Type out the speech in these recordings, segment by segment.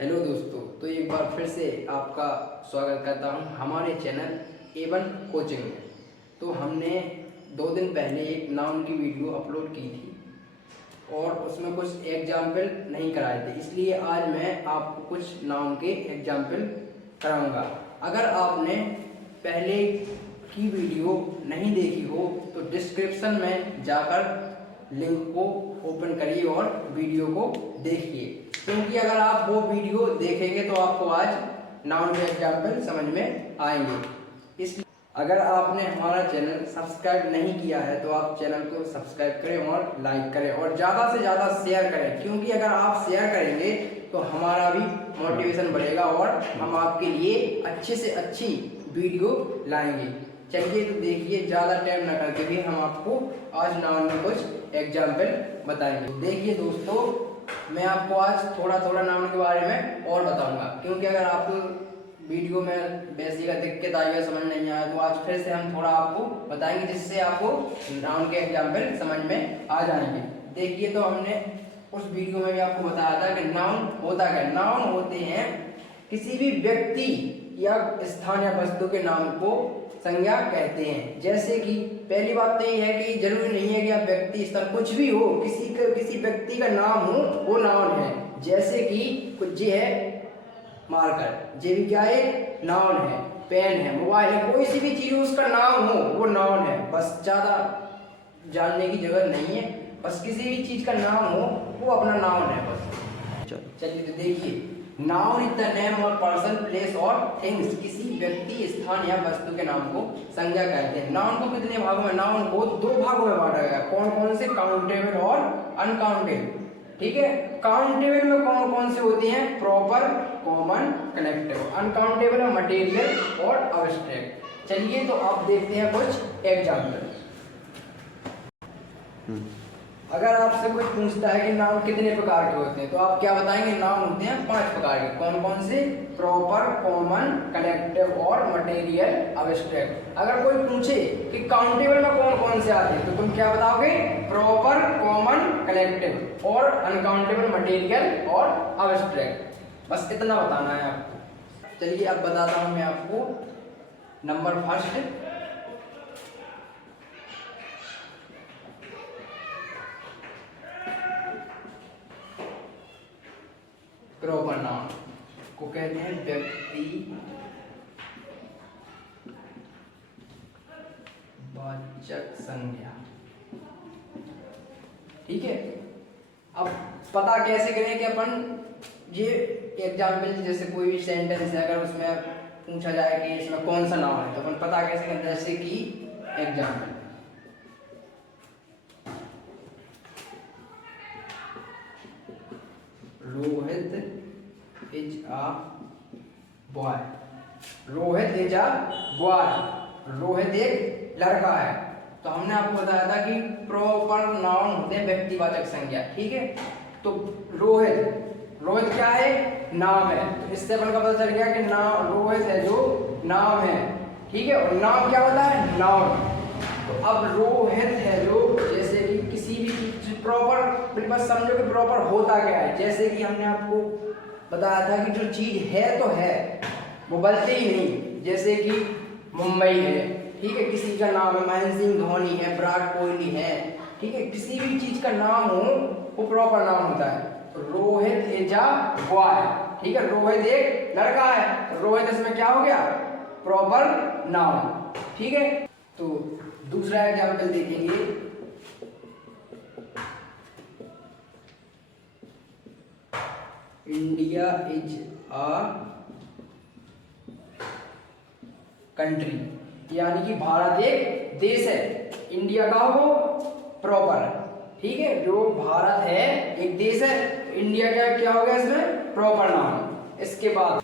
Hello दोस्तों, तो एक बार फिर से आपका स्वागत करता हूं हमारे चैनल A1 कोचिंग में। तो हमने 2 दिन पहले एक नाउन की वीडियो अपलोड की थी और उसमें कुछ एग्जाम्पल नहीं कराए थे, इसलिए आज मैं आपको कुछ नाउन के एग्जाम्पल कराऊंगा। अगर आपने पहले की वीडियो नहीं देखी हो तो डिस्क्रिप्शन में जाकर लिंक को ओपन करिए और वीडियो को देखिए, क्योंकि अगर आप वो वीडियो देखेंगे तो आपको आज नाउन के एग्जाम्पल समझ में आएंगे। इसलिए अगर आपने हमारा चैनल सब्सक्राइब नहीं किया है तो आप चैनल को सब्सक्राइब करें और लाइक करें और ज़्यादा से ज़्यादा शेयर करें, क्योंकि अगर आप शेयर करेंगे तो हमारा भी मोटिवेशन बढ़ेगा और हम आपके लिए अच्छे से अच्छी वीडियो लाएंगे। चलिए तो देखिए, ज़्यादा टाइम ना करके भी हम आपको आज नाउन में कुछ एग्जाम्पल बताएंगे। देखिए दोस्तों, मैं आपको आज थोड़ा थोड़ा नाउन के बारे में और बताऊंगा, क्योंकि अगर आपको वीडियो में बेसिक का दिक्कत आई है, समझ नहीं आया, तो आज फिर से हम थोड़ा आपको बताएंगे जिससे आपको नाउन के एग्जाम्पल समझ में आ जाएंगे। देखिए, तो हमने उस वीडियो में भी आपको बताया था कि नाउन होता क्या। नाउन होते हैं किसी भी व्यक्ति या स्थान या वस्तु के नाम को संज्ञा कहते हैं। जैसे कि पहली बात तो ये है कि जरूरी नहीं है कि आप व्यक्ति स्थान कुछ भी हो, किसी व्यक्ति का नाम हो वो नाउन है। जैसे कि कुछ ये है मार्कर, ये भी क्या है, नाउन है। पेन है, मोबाइल है, कोई सी भी चीज उसका नाम हो वो नाउन है। बस ज्यादा जानने की जरूरत नहीं है, बस किसी भी चीज का नाम हो वो अपना नाउन है बस। चलिए तो देखिए, नाउन इज द नेम और पर्सन, प्लेस और थिंग्स। किसी व्यक्ति, स्थान या वस्तु के नाम को संज्ञा कहते हैं। नाउन को कितने भागों में, नाउन को 2 भागों में बांटा गया। कौन कौन से? काउंटेबल और अनकाउंटेबल। ठीक है, काउंटेबल में कौन कौन से होते हैं? Proper, common, connective. अनकाउंटेबल में मटेरियल और अब्स्ट्रैक्ट। चलिए तो आप देखते हैं कुछ एग्जाम्पल। अगर आपसे कोई पूछता है कि नाउन कितने प्रकार के होते हैं तो आप क्या बताएंगे? नाउन होते हैं 5 प्रकार के। कौन कौन से? प्रॉपर, कॉमन, कलेक्टिव और मटेरियल, अब्स्ट्रैक्ट। अगर कोई पूछे कि काउंटेबल में कौन कौन से आते हैं तो तुम क्या बताओगे? प्रॉपर, कॉमन, कलेक्टिव और अनकाउंटेबल, मटेरियल और अब्स्ट्रैक्ट। बस इतना बताना है आपको। चलिए अब बताता हूं मैं आपको। नंबर फर्स्ट, प्रॉपर नाउन को कहते हैं व्यक्ति वाचक संज्ञा। ठीक है, अब पता कैसे करें कि अपन ये एग्जाम्पल, जैसे कोई भी सेंटेंस है अगर उसमें पूछा जाए कि इसमें कौन सा नाउन है तो अपन पता कैसे करें? जैसे कि example, Rohit is a boy. Rohit is a boy, Rohit एक लड़का है। तो हमने आपको बताया था कि प्रॉपर नाउन होते हैं व्यक्तिवाचक संज्ञा। ठीक है, तो रोहित, रोहित क्या है? नाम है। तो इससे अपन का पता चल गया कि नाम रोहित है जो नाम है। ठीक है, और नाम क्या होता है? नाउन। तो अब रोहित है जो, जैसे कि किसी भी चीज प्रॉपर, बस समझो कि प्रॉपर होता क्या है। जैसे कि हमने आपको बताया था कि जो चीज है तो है, वो बदलते ही नहीं। जैसे कि मुंबई है, ठीक है, किसी का नाम है, महेंद्र सिंह धोनी है, विराट कोहली है। ठीक है, किसी भी चीज का नाम हो वो प्रॉपर नाम होता है। तो रोहित इज अ बॉय, ठीक है, रोहित एक लड़का है, तो रोहित इसमें क्या हो गया? Proper noun. ठीक है, तो दूसरा एग्जाम्पल देखेंगे। इंडिया इज अ कंट्री, यानी कि भारत एक देश है। इंडिया का हो प्रॉपर, ठीक है, जो भारत है एक देश है। इंडिया का क्या हो गया इसमें? Proper noun. इसके बाद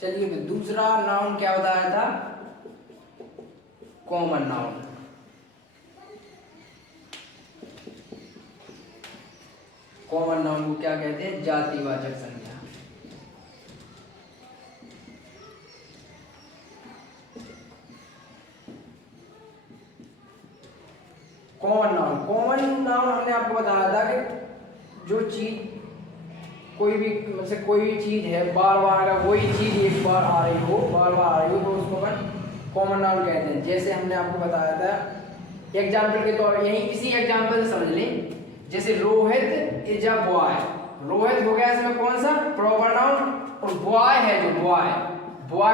चलिए तो दूसरा नाउन क्या बताया था? Common noun. कॉमन नाउन को क्या कहते हैं? जातिवाचक संज्ञा। कॉमन नाउन, कॉमन नाउन हमने आपको बताया था कि जो चीज कोई भी मतलब कोई भी चीज़ है बार बार अगर वही चीज़ एक बार आ रही हो तो उसको अपन कॉमन नाउन कहते हैं। जैसे हमने आपको बताया था एग्जाम्पल के तौर यही इसी एग्जाम्पल से समझ लें। जैसे Rohit is a boy, Rohit हो गया इसमें कौन सा प्रॉपर नाउन, और बॉय है जो बॉय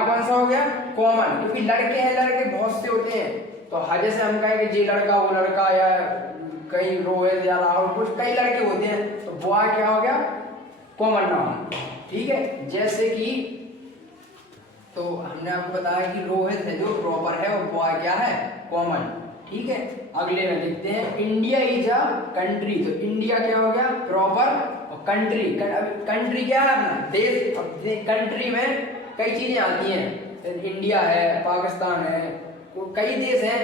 कौन सा हो गया कॉमन, क्योंकि लड़के हैं लड़के बहुत से होते हैं। तो जैसे हम कहें कि जी लड़का वो लड़का या कई रोहित या राहुल कुछ कई लड़के होते हैं, तो बॉय क्या हो गया कॉमन नाउन। ठीक है, जैसे कि तो हमने आपको बताया कि रोहित है जो प्रॉपर है और बॉय क्या है कॉमन। ठीक है, अगले में देखते हैं इंडिया इज अ कंट्री, तो इंडिया क्या हो गया प्रॉपर, और कंट्री क्या है अपना देश। अब कंट्री में कई चीजें आती हैं, इंडिया है पाकिस्तान है कई देश हैं,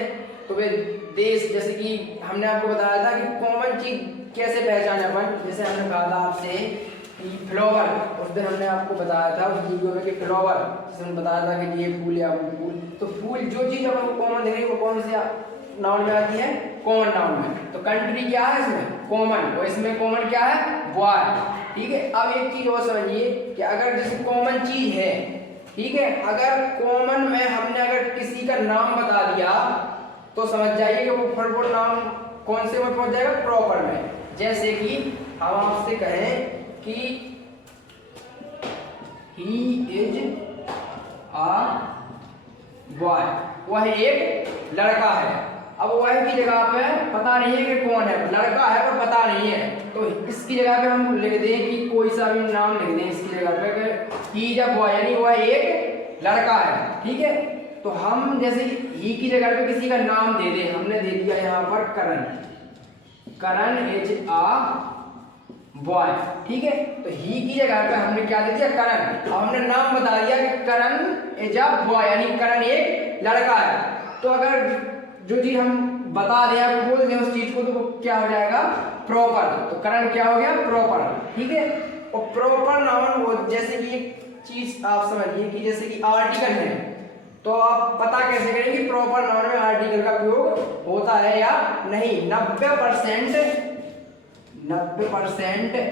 तो वे देश जैसे कि हमने आपको बताया था कि कॉमन चीज कैसे पहचाने अपन। जैसे हमने कहा था आपसे फ्लावर, उस दिन हमने आपको बताया था उस वीडियो में कि फ्लावर जैसे हमने बताया था कि ये फूल या वो फूल, तो फूल जो चीज अपन को कॉमन दिख रही है वो कौन से नाउन में आती है कॉमन नाउन में। तो कंट्री क्या है इसमें कॉमन, और इसमें कॉमन क्या है बॉय। ठीक है, अब एक चीज और समझिए कि अगर जैसे कॉमन चीज है, ठीक है, अगर कॉमन में हमने अगर किसी का नाम बता दिया तो समझ जाइए कि वो फुल नाम कौन से में पहुंच जाएगा प्रॉपर में। जैसे कि हम आपसे कहें कि ही इज अ बॉय, वह एक लड़का है। अब वह की जगह पे पता नहीं है कि कौन है, लड़का है पर पता नहीं है, तो इसकी जगह पे हम लिख दें कि कोई सा भी नाम लिख दें इसकी जगह पे ही इज अ बॉय, यानी वह एक लड़का है। ठीक है, तो हम जैसे ही की जगह पे किसी का नाम दे दें, हमने दे दिया यहाँ पर करण इज अ बॉय। ठीक है, तो ही की जगह पे हमने क्या दे दिया करण, अब हमने नाम बता दिया कि करण इज अ बॉय, यानी करण एक लड़का है। तो अगर जो चीज हम बता दें बोल दें उस चीज को, तो वो क्या हो जाएगा प्रॉपर, तो करण क्या हो गया प्रॉपर। ठीक है, और प्रॉपर नाउन वो जैसे कि एक चीज आप समझिए कि जैसे कि आर्टिकल है, तो आप पता कैसे करेंगे प्रॉपर नाउन में आर्टिकल का प्रयोग होता है या नहीं। 90%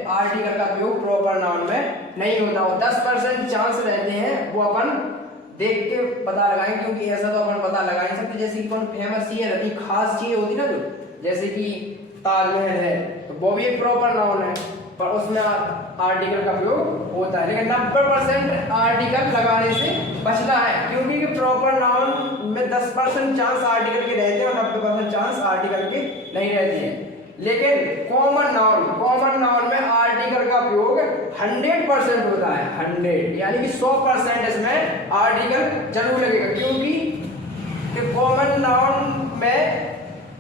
आर्टिकल का प्रयोग प्रॉपर नाउन में नहीं होता, और 10% चांस रहते हैं वो अपन देख के पता लगाएं, क्योंकि ऐसा तो अपन पता लगा नहीं सकते। जैसे कि कौन फेमस चीज रहती खास चीज होती ना, जो जैसे कि ताजमहल है तो वो भी एक प्रॉपर नाउन है, पर उसमें आर्टिकल का प्रयोग होता है। लेकिन 90% आर्टिकल लगाने से बचना है, क्योंकि प्रॉपर नाउन में 10% चांस आर्टिकल के रहते हैं और 90% चांस आर्टिकल के नहीं रहते हैं। लेकिन कॉमन नाउन में आर्टिकल का प्रयोग 100% होता है, 100 यानी कि 100% इसमें आर्टिकल जरूर लगेगा, क्योंकि कॉमन नाउन में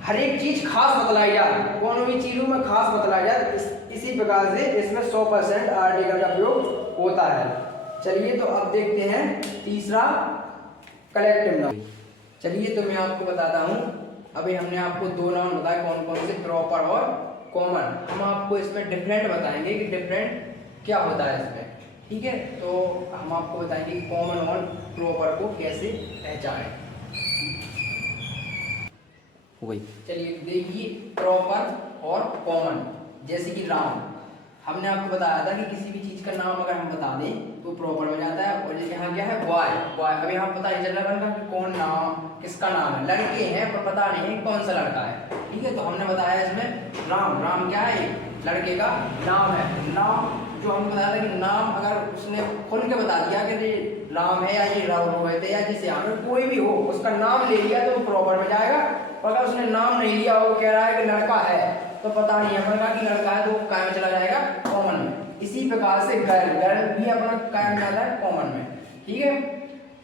हर एक चीज खास बतलाई जाए, कौन भी चीजों में खास बतलाई जाए, इसी प्रकार से इसमें 100% आर्टिकल का प्रयोग होता है। चलिए तो अब देखते हैं तीसरा कलेक्टिव नाउन। चलिए तो मैं आपको बताता हूँ, अभी हमने आपको दो नाउन बताए कौन कौन से प्रॉपर और कॉमन, हम आपको इसमें डिफरेंट बताएंगे कि डिफरेंट क्या होता है इसमें। ठीक है, तो हम आपको बताएंगे कॉमन और प्रॉपर को कैसे पहचानें। वही चलिए देखिए प्रॉपर और कॉमन। जैसे कि राम, हमने आपको बताया था कि किसी भी चीज का नाम अगर हम बता दें तो प्रॉपर हो जाता है। और यहाँ क्या है बॉय, अब यहाँ पता नहीं चल रहा कि कौन नाम किसका नाम है, लड़के हैं पर पता नहीं है कौन सा लड़का है। ठीक है, तो हमने बताया इसमें राम क्या है लड़के का नाम है। नाम जो हम बताया था कि नाम अगर उसने खुल के बता दिया कि ये राम है या ये रोहित है या जिसे हमें कोई भी हो उसका नाम ले लिया तो प्रॉपर में जाएगा। अगर उसने नाम नहीं लिया, वो कह रहा है कि लड़का है तो पता नहीं अपन का कि लड़का है, तो वो काय में चला जाएगा कॉमन में। इसी प्रकार से गर्ल भी अपना काय में जाता है कॉमन में। ठीक है,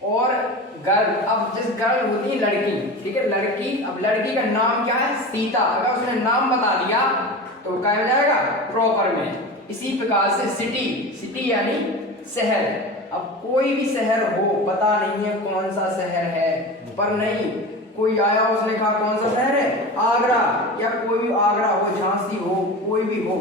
और गर्ल, अब जिस गर्ल होती है लड़की, ठीक है लड़की, अब लड़की का नाम क्या है सीता, अगर उसने नाम बता दिया तो काय में जाएगा प्रॉपर में। इसी प्रकार से सिटी यानी शहर, अब कोई भी शहर हो पता नहीं है कौन सा शहर है, पर नहीं कोई आया उसने कहा कौन सा शहर है आगरा, या कोई भी आगरा हो, झांसी हो, कोई भी हो,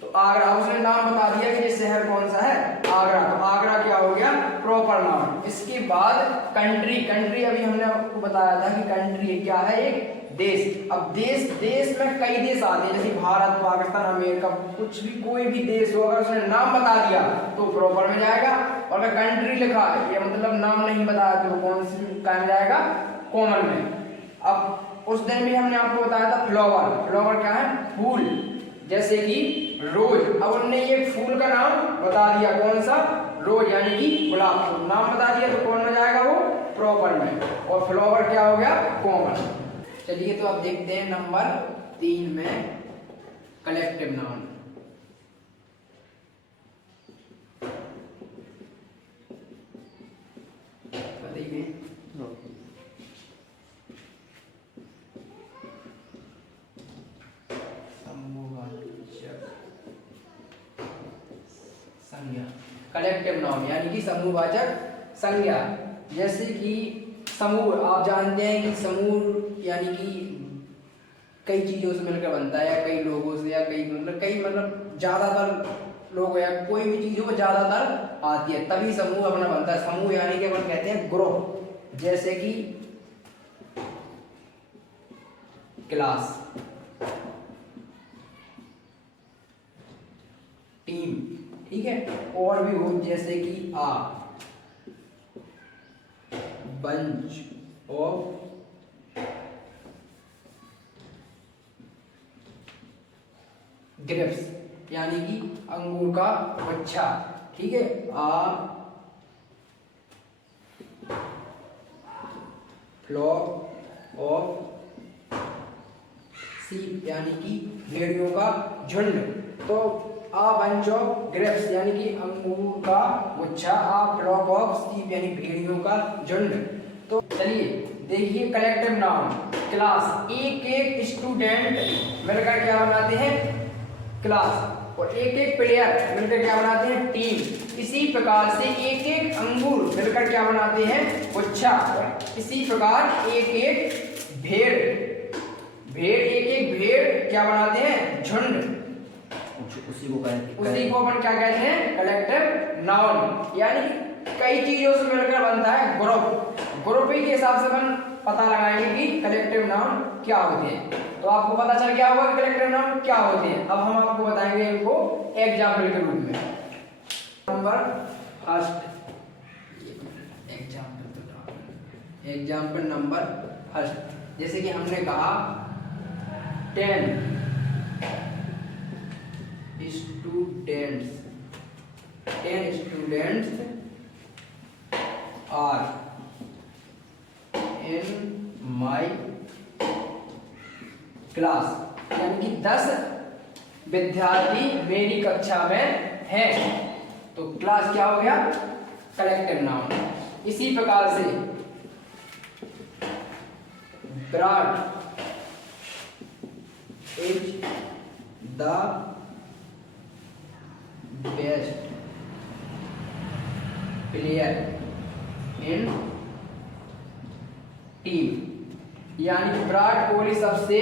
तो आगरा उसने नाम बता दिया कि ये शहर कौन सा है आगरा, तो आगरा क्या हो गया प्रॉपर नाम। इसके बाद कंट्री अभी हमने आपको बताया था कि कंट्री क्या है एक देश। अब देश देश में कई देश आते हैं, जैसे भारत, पाकिस्तान, अमेरिका, कुछ भी कोई भी देश हो, अगर उसने नाम बता दिया तो प्रॉपर में जाएगा, और अगर कंट्री लिखा है ये मतलब नाम नहीं बताया तो कौन सी का में जाएगा, कॉमन में। अब उस दिन भी हमने आपको बताया था फ्लावर। फ्लावर क्या है, फूल, जैसे कि रोज। अब उनने ये फूल का नाम बता दिया, कौन सा, रोज, यानी कि गुलाब। तो नाम बता दिया तो कौन में जाएगा, वो प्रॉपर में, और फ्लावर क्या हो गया, कॉमन। चलिए तो अब देखते हैं नंबर 3 में कलेक्टिव नाउन। बताइए। संज्ञा, कलेक्टिव नाउन यानी कि समूहवाचक संज्ञा। जैसे कि समूह, आप जानते हैं कि समूह यानी कि कई चीजों से मिलकर बनता है, या कई लोगों से, या कई मतलब ज्यादातर लोग, या कोई भी चीज हो ज्यादातर आती है, तभी समूह अपना बनता है। समूह यानी कि अपन कहते हैं ग्रुप, जैसे कि क्लास, टीम, ठीक है। और भी हो, जैसे कि बंच ऑफ ग्रेप्स, यानी कि अंगूर का गुच्छा, ठीक है। फ्लॉक ऑफ शीप, यानी कि भेड़ियों का झुंड। तो बंच ऑफ ग्रेप्स यानी कि अंगूर का गुच्छा, फ्लॉक ऑफ शीप यानी भेड़ियों का झुंड। तो चलिए देखिए कलेक्टिव नाउन, क्लास, एक एक स्टूडेंट मिलकर क्या बनाते हैं, क्लास, और एक एक प्लेयर मिलकर क्या बनाते हैं, टीम। इसी प्रकार से एक एक अंगूर मिलकर क्या बनाते हैं, गुच्छा। और इसी प्रकार एक एक भेड़, एक एक भेड़ क्या बनाते हैं, झुंड। उसी को अपन क्या कहते हैं, कलेक्टिव नाउन। यानी कई चीजों से मिलकर बनता है ग्रुप। ग्रुप के हिसाब से अपन पता लगाएंगे कि कलेक्टिव नाउन क्या होते हैं। तो आपको पता चल गया होगा कि कलेक्टिव नाउन क्या होते हैं। अब हम आपको बताएंगे इनको एग्जाम्पल के रूप में। Number first, example number first, जैसे कि हमने कहा 10 students are in my class, यानी कि 10 विद्यार्थी मेरी कक्षा में हैं। तो क्लास क्या हो गया, कलेक्टिव नाउन। इसी प्रकार से Virat is the best player in team, यानी विराट कोहली सबसे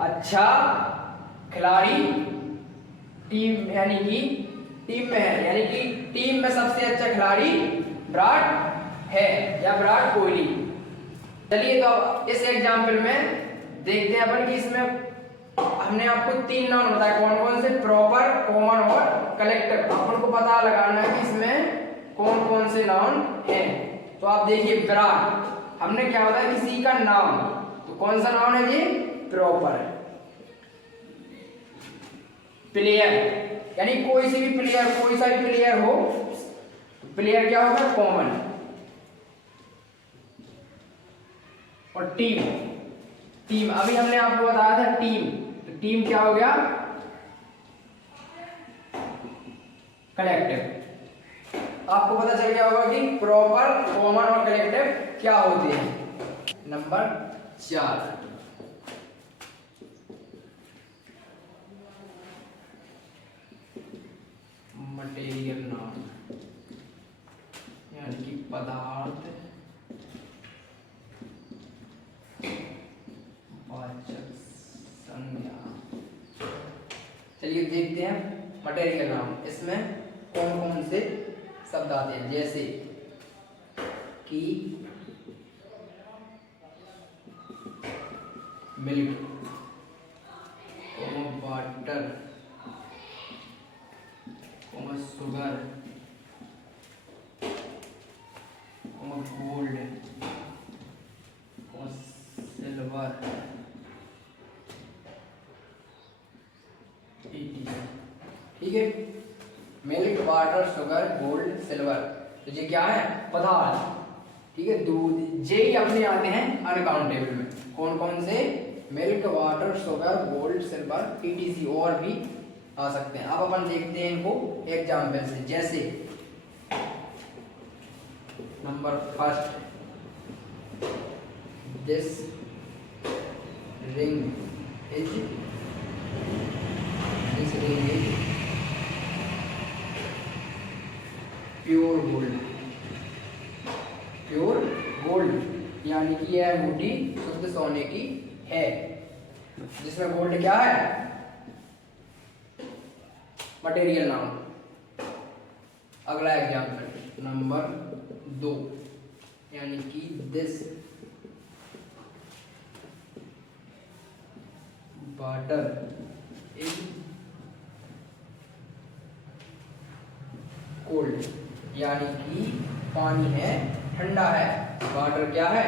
अच्छा खिलाड़ी टीम, यानी कि टीम में है, यानी कि टीम में सबसे अच्छा खिलाड़ी विराट है या विराट कोहली। चलिए तो इस एग्जाम्पल में देखते हैं अपन कि इसमें हमने आपको 3 नाउन बताया, कौन कौन से, प्रॉपर, कॉमन और कलेक्टिव। अपन को पता लगाना है कि इसमें कौन कौन से नाउन हैं। तो आप देखिए विराट, हमने क्या बताया, किसी का नाम, तो कौन सा नाउन है जी, प्रॉपर। प्लेयर यानी कोई से भी प्लेयर, कोई सा भी प्लेयर हो, प्लेयर क्या होगा, कॉमन। और टीम अभी हमने आपको बताया था टीम, तो टीम क्या हो गया, कलेक्टिव। आपको पता चल गया होगा कि प्रॉपर, कॉमन और कलेक्टिव क्या होते हैं। नंबर 4, मटेरियल नाउन, यानी कि पदार्थ वाचक संज्ञा। चलिए देखते हैं मटेरियल नाउन, इसमें कौन कौन से शब्द आते हैं, जैसे कि milk, water, sugar, gold, silver, ठीक है। Milk, water, sugar, gold, silver, तो ये क्या है? पदार्थ, ठीक है। दूध, जे ही अपने आते हैं अनकाउंटेबल में। कौन कौन से? Milk, water, sugar, gold, silver, etc, और भी आ सकते हैं। अब अपन देखते हैं इनको एग्जाम्पल से। जैसे number first, this ring is pure gold. Pure gold यानी कि यह अंगूठी शुद्ध सोने की है, जिसमें गोल्ड क्या है? Material noun. अगला एग्जाम्पल नंबर 2, यानी कि दिस वाटर इज कोल्ड, यानी कि पानी है, ठंडा है। वाटर क्या है?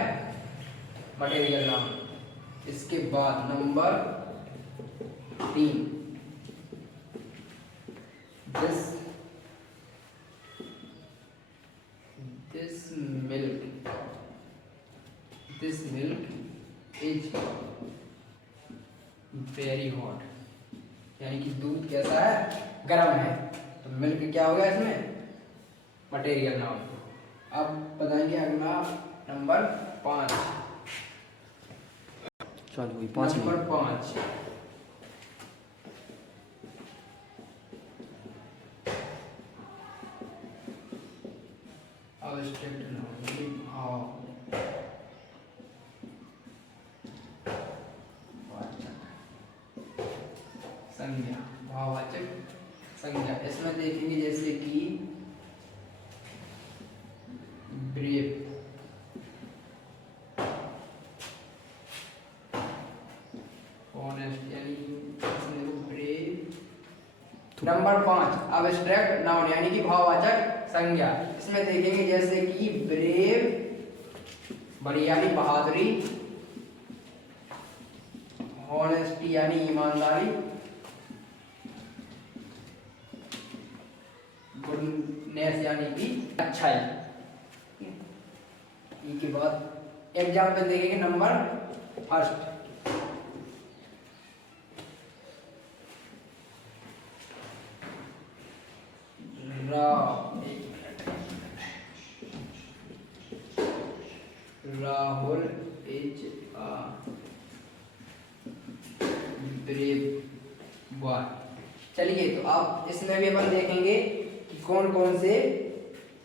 Material noun. इसके बाद number 3, this milk is very hot, यानी कि दूध कैसा है? गर्म है। तो मिल्क क्या हो गया इसमें? Material noun. अब बताएंगे अगला नंबर 5। नंबर 5, अब्स्ट्रैक्ट नाउन, संज्ञा, भाववाचक संज्ञा। इसमें देखेंगे जैसे कि ब्रेव, ऑनेस्ट, यानी ब्रेव। नंबर 5, अब्स्ट्रैक्ट नाउन यानी कि भाववाचक संज्ञा। इसमें देखेंगे जैसे कि ब्रेव, बड़ी यानी बहादुरी, ऑनेस्टी यानी ईमानदारी, गुडनेस यानी कि अच्छाई। के बाद एग्जाम्पल देखेंगे number 1, Rahul is a brave boy. चलिए, तो आप इसमें भी अपन देखेंगे कि कौन कौन से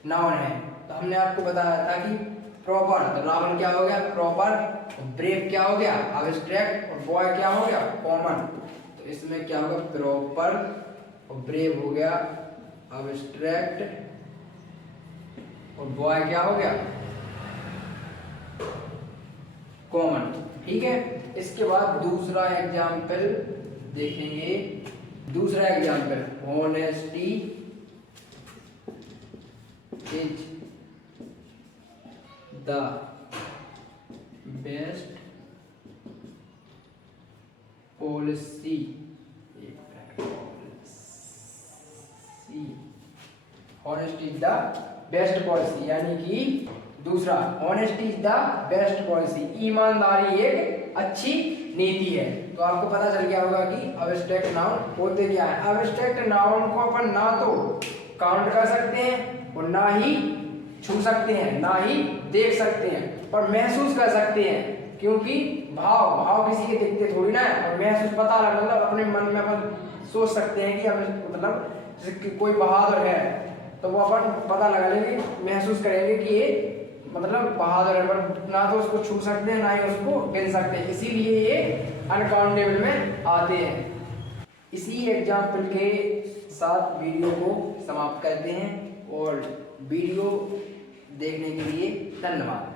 नाउन है। तो हमने आपको बताया था कि प्रॉपर, तो राहुल क्या हो गया? प्रॉपर। ब्रेव क्या हो गया? अब्स्ट्रैक्ट। और बॉय क्या हो गया? कॉमन। तो इसमें क्या होगा? प्रॉपर और ब्रेव हो गया अब्स्ट्रैक्ट, और बॉय क्या हो गया? कॉमन। ठीक है। इसके बाद दूसरा एग्जाम्पल देखेंगे। दूसरा example, honesty is the best policy. Honesty is the best policy, यानी कि दूसरा, honesty is the best policy, ईमानदारी एक अच्छी नीति है। तो आपको पता चल गया होगा कि अब्स्ट्रैक्ट नाउन होते क्या है। अब्स्ट्रैक्ट नाउन को अपन ना तो काउंट कर सकते हैं और ना ही छू सकते हैं, ना ही देख सकते हैं, पर महसूस कर सकते हैं। क्योंकि भाव किसी के दिखते थोड़ी ना है, और महसूस पता लगा, मतलब अपने मन में अपन सोच सकते हैं कि मतलब जैसे कोई बहादुर है तो वो अपन पता लगा लेंगे, महसूस करेंगे कि ये मतलब बहादुर है, पर ना तो उसको छू सकते हैं ना ही उसको गिन सकते हैं, इसीलिए ये अनकाउंटेबल में आते हैं। इसी एग्जाम्पल के साथ वीडियो को समाप्त करते हैं, और वीडियो देखने के लिए धन्यवाद।